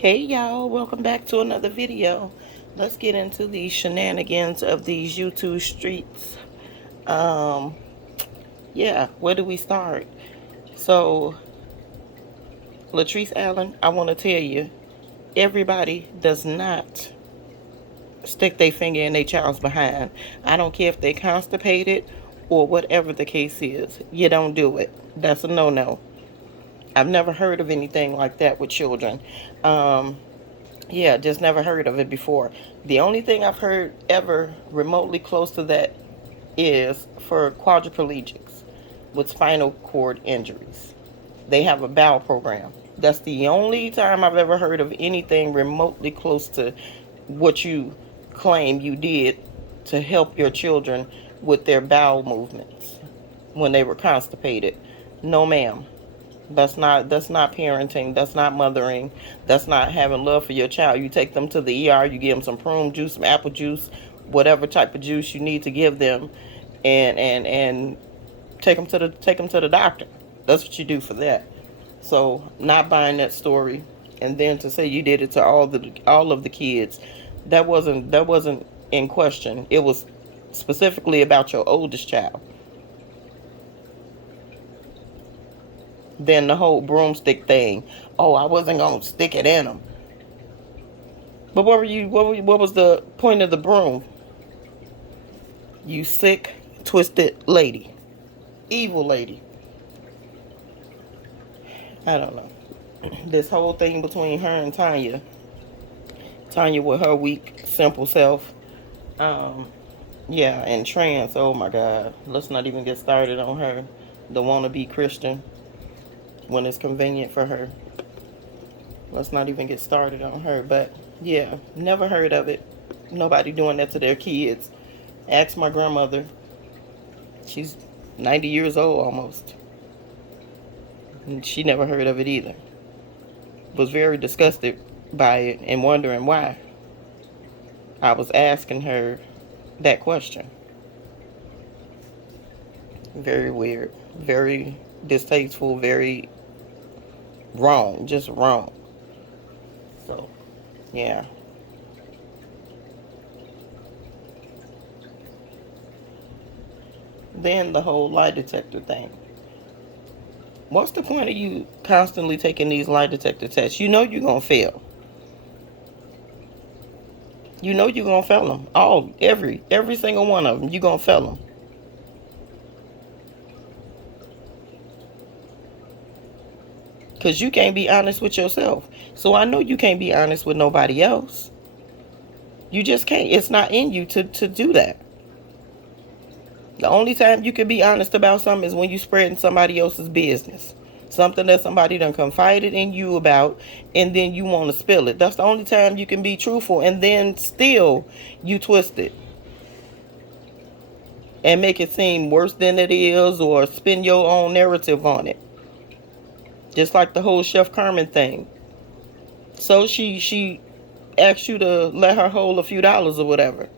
Hey y'all, welcome back to another video. Let's get into the shenanigans of these YouTube streets. Um, yeah, where do we start? So, Latrice Allen, I want to tell you, everybody does not stick their finger in their child's behind. I don't care if they constipated or whatever the case is. You don't do it. That's a no-no. I've never heard of anything like that with children. Um, Yeah, just never heard of it before. The only thing I've heard ever remotely close to that is for quadriplegics with spinal cord injuries. They have a bowel program. That's the only time I've ever heard of anything remotely close to what you claim you did to help your children with their bowel movements when they were constipated. No, ma'am. That's not parenting. That's not mothering. That's not having love for your child. You take them to the ER. You give them some prune juice, some apple juice, whatever type of juice you need to give them, and take them to the doctor. That's what you do for that. So not buying that story, and then to say you did it to all of the kids, that wasn't in question. It was specifically about your oldest child. Then the whole broomstick thing. Oh, I wasn't gonna stick it in them. But what was the point of the broom? You sick, twisted lady, evil lady. I don't know. This whole thing between her and Tanya with her weak, simple self. Um, yeah, and trans. Oh my God. Let's not even get started on her. The wannabe Christian when it's convenient for her. Let's not even get started on her. But yeah, never heard of it. Nobody doing that to their kids. Ask my grandmother. She's 90 years old almost. And she never heard of it either. Was very disgusted by it and wondering why. I was asking her that question. Very weird. Very distasteful. Very wrong. Just wrong. So, yeah. Then the whole lie detector thing. What's the point of you constantly taking these lie detector tests? You know you're going to fail. You know you're going to fail them. Every single one of them, you're going to fail them. Because you can't be honest with yourself. So I know you can't be honest with nobody else. You just can't. It's not in you to do that. The only time you can be honest about something is when you spreading somebody else's business. Something that somebody done confided in you about, and then you want to spill it. That's the only time you can be truthful, and then still you twist it and make it seem worse than it is, or spin your own narrative on it. Just like the whole Chef Carmen thing. So she asked you to let her hold a few dollars or whatever.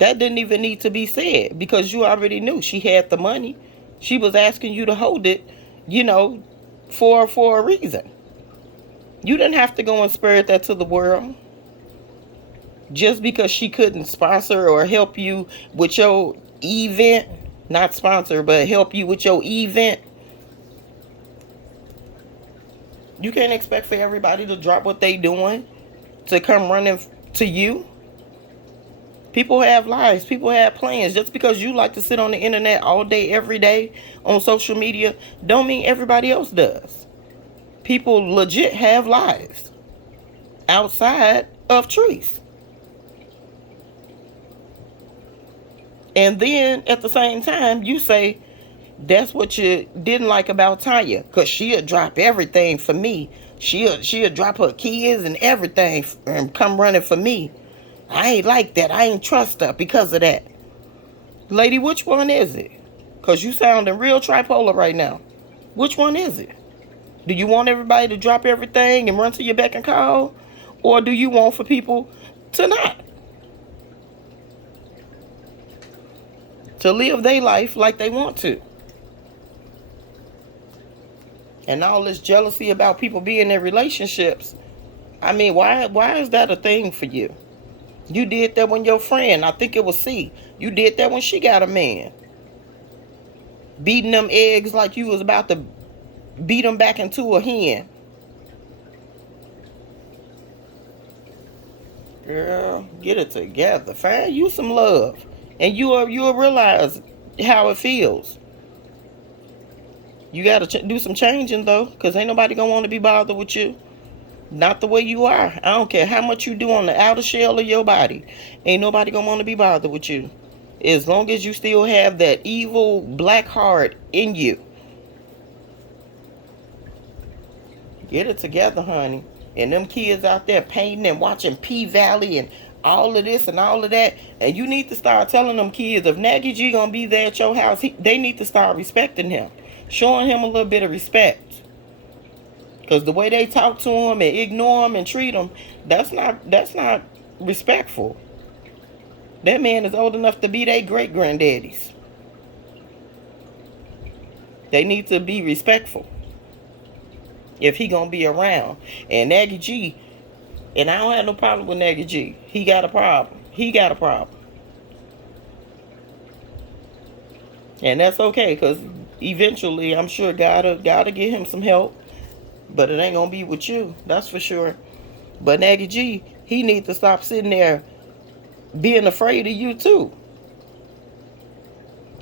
That didn't even need to be said because you already knew she had the money. She was asking you to hold it, you know, for a reason. You didn't have to go and spread that to the world just because she couldn't sponsor or help you with your event. Not sponsor, but help you with your event. You can't expect for everybody to drop what they doing to come running to you. People have lives. People have plans. Just because you like to sit on the internet all day, every day on social media, don't mean everybody else does. People legit have lives outside of trees. And then at the same time, you say that's what you didn't like about Tanya, because she'll drop everything for me. She'll drop her kids and everything and come running for me. I ain't like that. I ain't trust her because of that. Lady, which one is it? Because you sounding real tripolar right now. Which one is it? Do you want everybody to drop everything and run to your beck and call? Or do you want for people to not? To live their life like they want to. And all this jealousy about people being in relationships. I mean, why is that a thing for you? You did that when your friend, I think it was C, you did that when she got a man. Beating them eggs like you was about to beat them back into a hen. Girl, get it together. Find you some love. And you'll realize how it feels. You gotta do some changing though, because ain't nobody gonna want to be bothered with you. Not the way you are. I don't care how much you do on the outer shell of your body. Ain't nobody gonna want to be bothered with you. As long as you still have that evil black heart in you. Get it together, honey. And them kids out there painting and watching P-Valley and all of this and all of that. And you need to start telling them kids, if Nagy G gonna be there at your house, they need to start respecting him. Showing him a little bit of respect. Because the way they talk to him and ignore him and treat him, that's not respectful. That man is old enough to be their great-granddaddies. They need to be respectful if he gonna be around. And Nagy G, and I don't have no problem with Nagy G. He got a problem. And that's okay, because eventually I'm sure gotta get him some help. But it ain't gonna be with you, that's for sure. But Nagy G, he needs to stop sitting there being afraid of you too.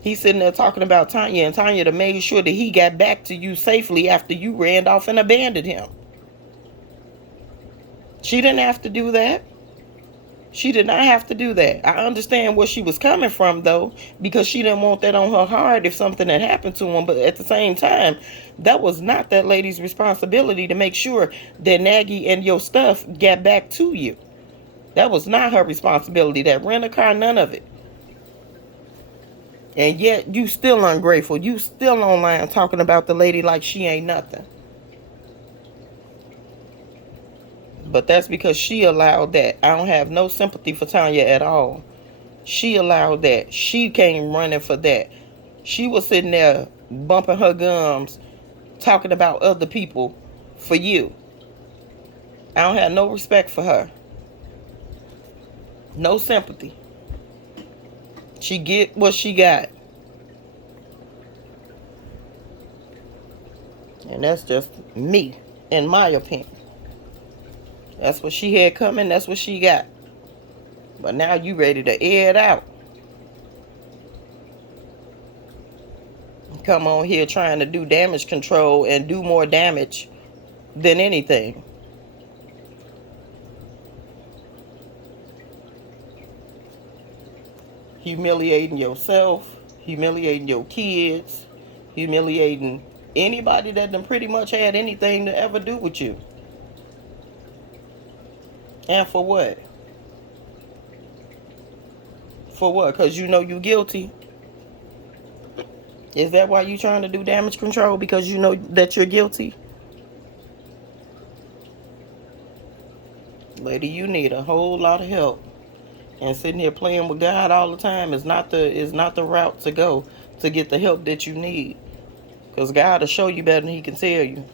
He's sitting there talking about Tanya, and Tanya to made sure that he got back to you safely after you ran off and abandoned him. She didn't have to do that. She did not have to do that. I understand where she was coming from, though, because she didn't want that on her heart if something had happened to him. But at the same time, that was not that lady's responsibility to make sure that Nagy and your stuff got back to you. That was not her responsibility. That rent-a-car, none of it. And yet, you still ungrateful. You still online talking about the lady like she ain't nothing. But that's because she allowed that. I don't have no sympathy for Tanya at all. She allowed that. She came running for that. She was sitting there bumping her gums, talking about other people for you. I don't have no respect for her. No sympathy. She get what she got. And that's just me, in my opinion. That's what she had coming. That's what she got. But now you ready to air it out. Come on here trying to do damage control and do more damage than anything. Humiliating yourself. Humiliating your kids. Humiliating anybody that done pretty much had anything to ever do with you. And for what? For what? Because you know you guilty? Is that why you trying to do damage control? Because you know that you're guilty? Lady, you need a whole lot of help. And sitting here playing with God all the time is not the route to go to get the help that you need. Because God will show you better than he can tell you.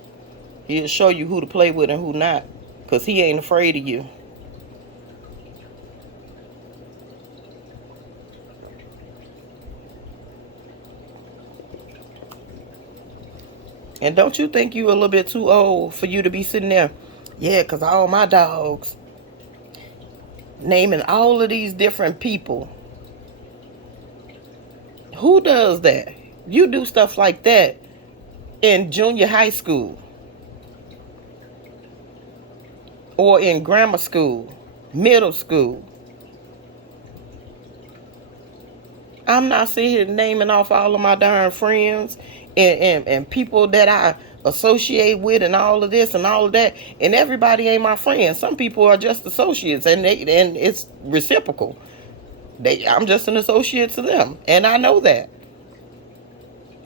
He'll show you who to play with and who not. Because he ain't afraid of you. And don't you think you a little bit too old for you to be sitting there? Yeah, because all my dogs. Naming all of these different people. Who does that? You do stuff like that in junior high school. Or in grammar school. Middle school. I'm not sitting here naming off all of my darn friends and people that I associate with and all of this and all of that. And everybody ain't my friend. Some people are just associates and it's reciprocal. I'm just an associate to them. And I know that.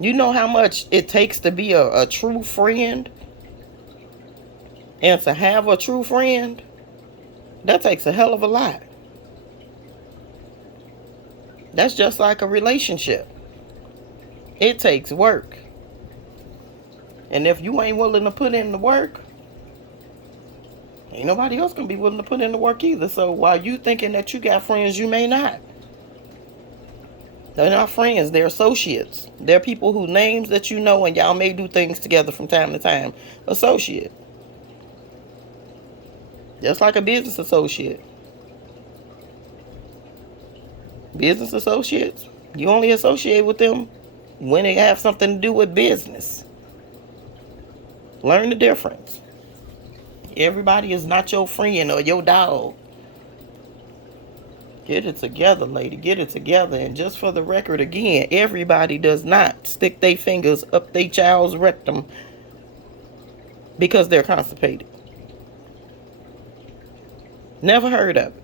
You know how much it takes to be a true friend? And to have a true friend? That takes a hell of a lot. That's just like a relationship. It takes work. And if you ain't willing to put in the work, ain't nobody else gonna be willing to put in the work either. So while you thinking that you got friends, you may not. They're not friends, they're associates. They're people whose names that you know, and y'all may do things together from time to time. Associate. Just like a business associate. Business associates, you only associate with them when they have something to do with business. Learn the difference. Everybody is not your friend or your dog. Get it together, lady. Get it together. And just for the record, again, everybody does not stick their fingers up their child's rectum because they're constipated. Never heard of it.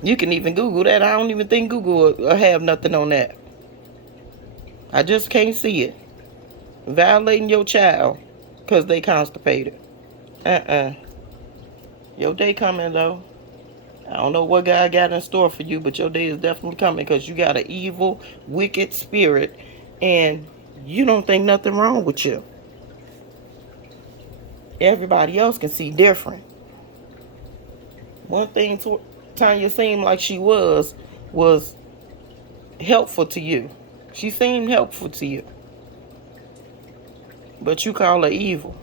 You can even Google that. I don't even think Google will have nothing on that. I just can't see it. Violating your child because they constipated. Your day coming, though. I don't know what God got in store for you, but your day is definitely coming because you got an evil, wicked spirit, and you don't think nothing wrong with you. Everybody else can see different. One thing Tanya seemed like she was helpful to you. She seemed helpful to you. But you call her evil.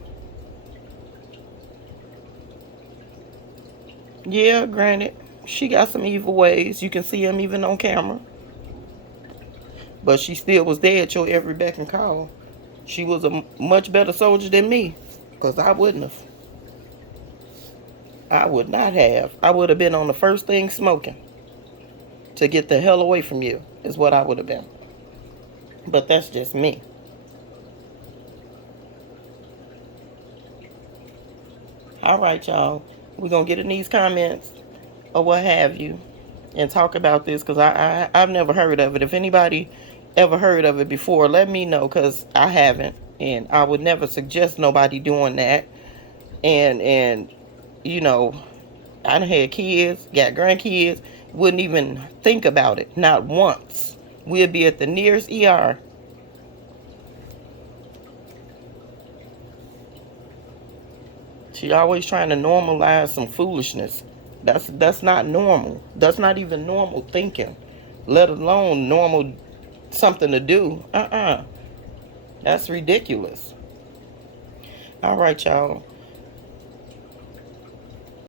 Yeah, granted, she got some evil ways. You can see them even on camera. But she still was there at your every beck and call. She was a much better soldier than me. Because I wouldn't have. I would not have. I would have been on the first thing smoking. To get the hell away from you is what I would have been. But that's just me. All right, y'all. We're going to get in these comments or what have you and talk about this because I've never heard of it. If anybody ever heard of it before, let me know because I haven't. And I would never suggest nobody doing that. And you know, I done had kids, got grandkids, wouldn't even think about it. Not once. We'll be at the nearest ER. She always trying to normalize some foolishness. That's not normal. That's not even normal thinking. Let alone normal something to do. That's ridiculous. All right, y'all.